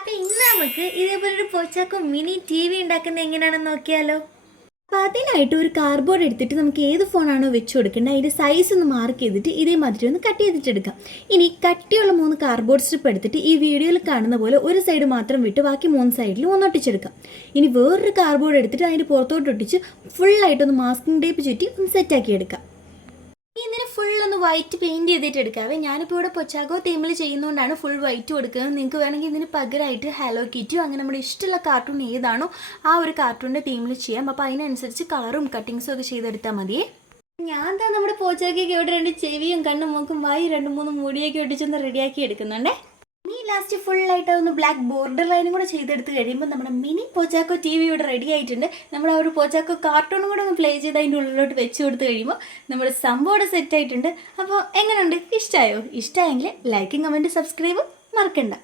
അപ്പോൾ ഇന്ന് നമുക്ക് ഇതേപോലൊരു പോച്ചാക്കോ മിനി ടി വി ഉണ്ടാക്കുന്നത് എങ്ങനെയാണെന്ന് നോക്കിയാലോ. അപ്പോൾ അതിനായിട്ട് ഒരു കാർഡ്ബോർഡ് എടുത്തിട്ട് നമുക്ക് ഏത് ഫോണാണോ വെച്ച് കൊടുക്കേണ്ടത് അതിൻ്റെ സൈസ് ഒന്ന് മാർക്ക് ചെയ്തിട്ട് ഇതേമാതിരി ഒന്ന് കട്ട് ചെയ്തിട്ടെടുക്കാം. ഇനി കട്ടിയുള്ള 3 കാർഡ്ബോർഡ് സ്ട്രിപ്പ് എടുത്തിട്ട് ഈ വീഡിയോയിൽ കാണുന്ന പോലെ ഒരു സൈഡ് മാത്രം വിട്ട് ബാക്കി 3 സൈഡിലും ഒന്നൊട്ടിച്ചെടുക്കാം. ഇനി വേറൊരു കാർഡ്ബോർഡ് എടുത്തിട്ട് അതിൻ്റെ പുറത്തോട്ട് ഒട്ടിച്ച് ഫുള്ളായിട്ടൊന്ന് മാസ്കിംഗ് ടേപ്പ് ചുറ്റി ഒന്ന് സെറ്റാക്കി എടുക്കാം. ഇതിന് ഫുള്ളൊന്ന് വൈറ്റ് പെയിൻറ്റ് ചെയ്തിട്ട് എടുക്കാവേ. ഞാനിപ്പോൾ ഇവിടെ പൊച്ചാക്കോ തീമിൽ ചെയ്യുന്നതുകൊണ്ടാണ് ഫുൾ വൈറ്റ് കൊടുക്കുന്നത്. നിങ്ങൾക്ക് വേണമെങ്കിൽ ഇതിന് പകരമായിട്ട് ഹലോ കിറ്റിയോ അങ്ങനെ നമ്മുടെ ഇഷ്ടമുള്ള കാർട്ടൂൺ ഏതാണോ ആ ഒരു കാർട്ടൂണിൻ്റെ തീമിൽ ചെയ്യാം. അപ്പോൾ അതിനനുസരിച്ച് കളറും കട്ടിങ്സും ഒക്കെ ചെയ്തെടുത്താൽ മതിയേ. ഞാൻ തന്നെ നമ്മുടെ പോച്ചാക്കൊക്കെ ഇവിടെ 2 ചെവിയും കണ്ണും മൂക്കും വായി 2-3 മുടിയൊക്കെ ഒട്ടിച്ചൊന്ന് റെഡിയാക്കി എടുക്കുന്നുണ്ടേ. ഇനി ലാസ്റ്റ് ഫുള്ളായിട്ട് ഒന്ന് ബ്ലാക്ക് ബോർഡർ ലൈനും കൂടെ ചെയ്തെടുത്ത് കഴിയുമ്പോൾ നമ്മുടെ മിനി പോച്ചാക്കോ ടി വി ഇവിടെ റെഡി ആയിട്ടുണ്ട്. നമ്മൾ ആ ഒരു പോച്ചാക്കോ കാർട്ടൂണും കൂടെ ഒന്ന് പ്ലേ ചെയ്ത് അതിൻ്റെ ഉള്ളിലോട്ട് വെച്ച് കൊടുത്ത് കഴിയുമ്പോൾ നമ്മുടെ സംഭവം സെറ്റ് ആയിട്ടുണ്ട്. അപ്പോൾ എങ്ങനെയുണ്ട്? ഇഷ്ടമായോ? ഇഷ്ടമായെങ്കിൽ ലൈക്കും കമൻറ്റ് സബ്സ്ക്രൈബും മറക്കണ്ട.